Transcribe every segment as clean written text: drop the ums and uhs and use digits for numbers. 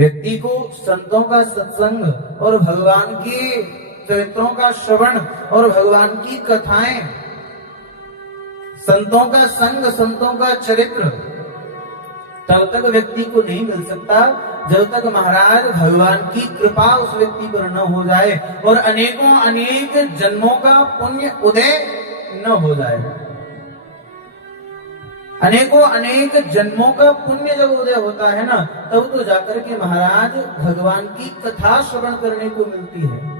व्यक्ति को संतों का सत्संग और भगवान के चरित्रों का श्रवण और भगवान की कथाएं, संतों का संग, संतों का चरित्र तब तक व्यक्ति को नहीं मिल सकता जब तक महाराज भगवान की कृपा उस व्यक्ति पर न हो जाए और अनेकों अनेक जन्मों का पुण्य उदय न हो जाए। अनेकों अनेक जन्मों का पुण्य जब उदय होता है ना, तब तो जाकर के महाराज भगवान की कथा श्रवण करने को मिलती है।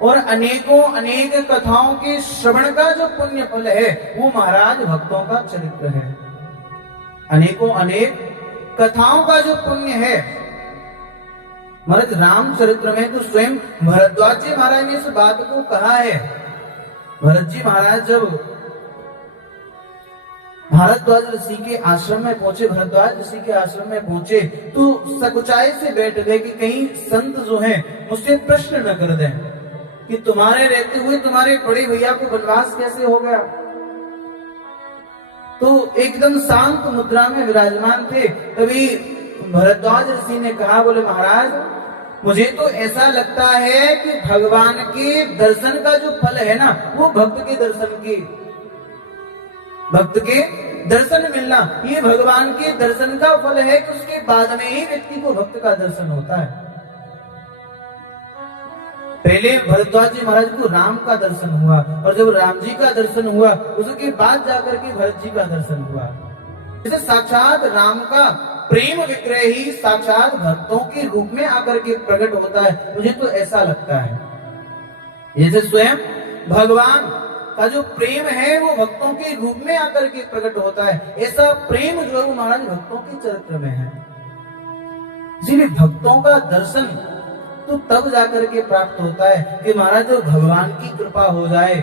और अनेकों अनेक कथाओं के श्रवण का जो पुण्य फल है वो महाराज भक्तों का चरित्र है। अनेकों अनेक कथाओं का जो पुण्य है, महाराज रामचरित्र में तो स्वयं भरद्वाज जी महाराज ने इस बात को कहा है। भरत जी महाराज जब भारद्वाज ऋषि के आश्रम में पहुंचे, भरद्वाज ऋषि के आश्रम में पहुंचे तो सकुचाई से बैठ गए कि कहीं संत जो हैं मुझसे प्रश्न न कर दें कि तुम्हारे रहते हुए तुम्हारे बड़े भैया को वनवास कैसे हो गया। तो एकदम शांत मुद्रा में विराजमान थे। तभी भरद्वाज ऋषि ने कहा, बोले महाराज मुझे तो ऐसा लगता है कि भगवान के दर्शन का जो फल है ना वो भक्त के दर्शन मिलना, ये भगवान के दर्शन का फल है कि उसके बाद में ही व्यक्ति को भक्त का दर्शन होता है। पहले भरद्वाज जी महाराज को राम का दर्शन हुआ और जब राम जी का दर्शन हुआ उसके बाद जाकर के भरत जी का दर्शन हुआ। जैसे साक्षात राम का प्रेम विग्रह ही साक्षात भक्तों के रूप में आकर के प्रकट होता है, मुझे तो ऐसा लगता है। जैसे स्वयं भगवान का जो प्रेम है वो भक्तों के रूप में आकर के प्रकट होता है, ऐसा प्रेम जो है वो महाराज भक्तों के चरित्र में है। इसीलिए भक्तों का दर्शन तो तब जाकर के प्राप्त होता है कि महाराज जो भगवान की कृपा हो जाए,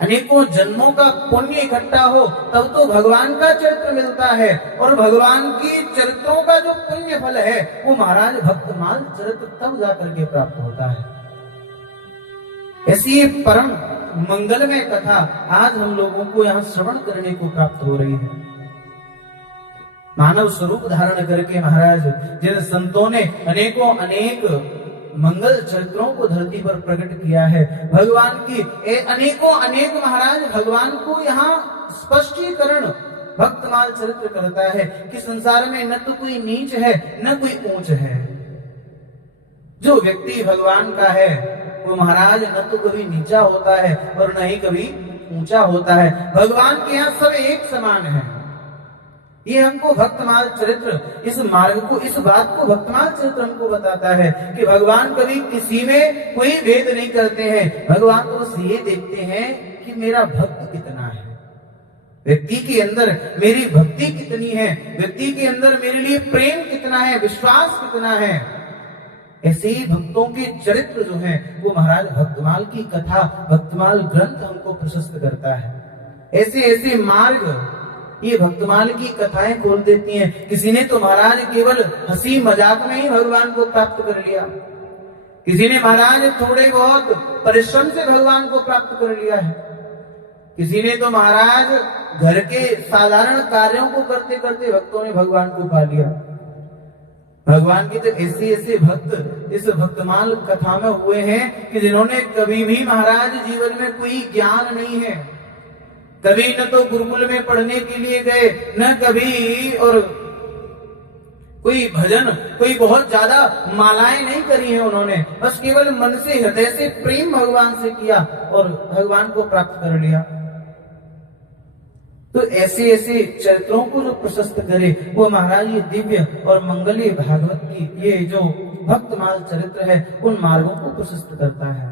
अनेकों जन्मों का पुण्य इकट्ठा हो, तब तो भगवान का चरित्र मिलता है। और भगवान की चरित्रों का जो पुण्य फल है वो महाराज भक्तमाल चरित्र तब जाकर के प्राप्त होता है। ऐसी परम मंगलमय कथा आज हम लोगों को यहाँ श्रवण करने को प्राप्त हो रही है। मानव स्वरूप धारण करके महाराज जिन संतों ने अनेकों अनेक मंगल चरित्रों को धरती पर प्रकट किया है, भगवान की अनेकों अनेक महाराज भगवान को यहाँ स्पष्टीकरण भक्तमाल चरित्र करता है कि संसार में न तो कोई नीच है न कोई ऊंच है। जो व्यक्ति भगवान का है वो महाराज न तो कभी नीचा होता है और न ही कभी ऊंचा होता है। भगवान के यहाँ सब एक समान है। ये हमको भक्तमाल चरित्र इस मार्ग को, इस बात को भक्तमाल चरित्र हमको बताता है कि भगवान कभी किसी में कोई भेद नहीं करते हैं। भगवान तो बस ये देखते हैं कि मेरा भक्त कितना है, व्यक्ति के अंदर मेरी भक्ति कितनी है, व्यक्ति के अंदर मेरे लिए प्रेम कितना है, विश्वास कितना है। ऐसे ही भक्तों के चरित्र जो हैं वो महाराज भक्तमाल की कथा, भक्तमाल ग्रंथ हमको प्रशस्त करता है। ऐसे ऐसे मार्ग ये भक्तमाल की कथाएं खोल देती हैं। किसी ने तो महाराज केवल हंसी मजाक में ही भगवान को प्राप्त कर लिया, किसी ने महाराज थोड़े बहुत परिश्रम से भगवान को प्राप्त कर लिया है, किसी ने तो महाराज घर के साधारण कार्यों को करते करते भक्तों ने भगवान को पा लिया। भगवान के तो ऐसे ऐसे भक्त इस भक्तमाल कथा में हुए हैं कि जिन्होंने कभी भी महाराज जीवन में कोई ज्ञान नहीं है, कभी न तो गुरुकुल में पढ़ने के लिए गए, न कभी और कोई भजन, कोई बहुत ज्यादा मालाएं नहीं करी हैं उन्होंने, बस केवल मन से हृदय से प्रेम भगवान से किया और भगवान को प्राप्त कर लिया। तो ऐसे ऐसे चरित्रों को जो प्रशस्त करे वो महाराज ये दिव्य और मंगलीय भागवत की ये जो भक्तमाल चरित्र है उन मार्गों को प्रशस्त करता है।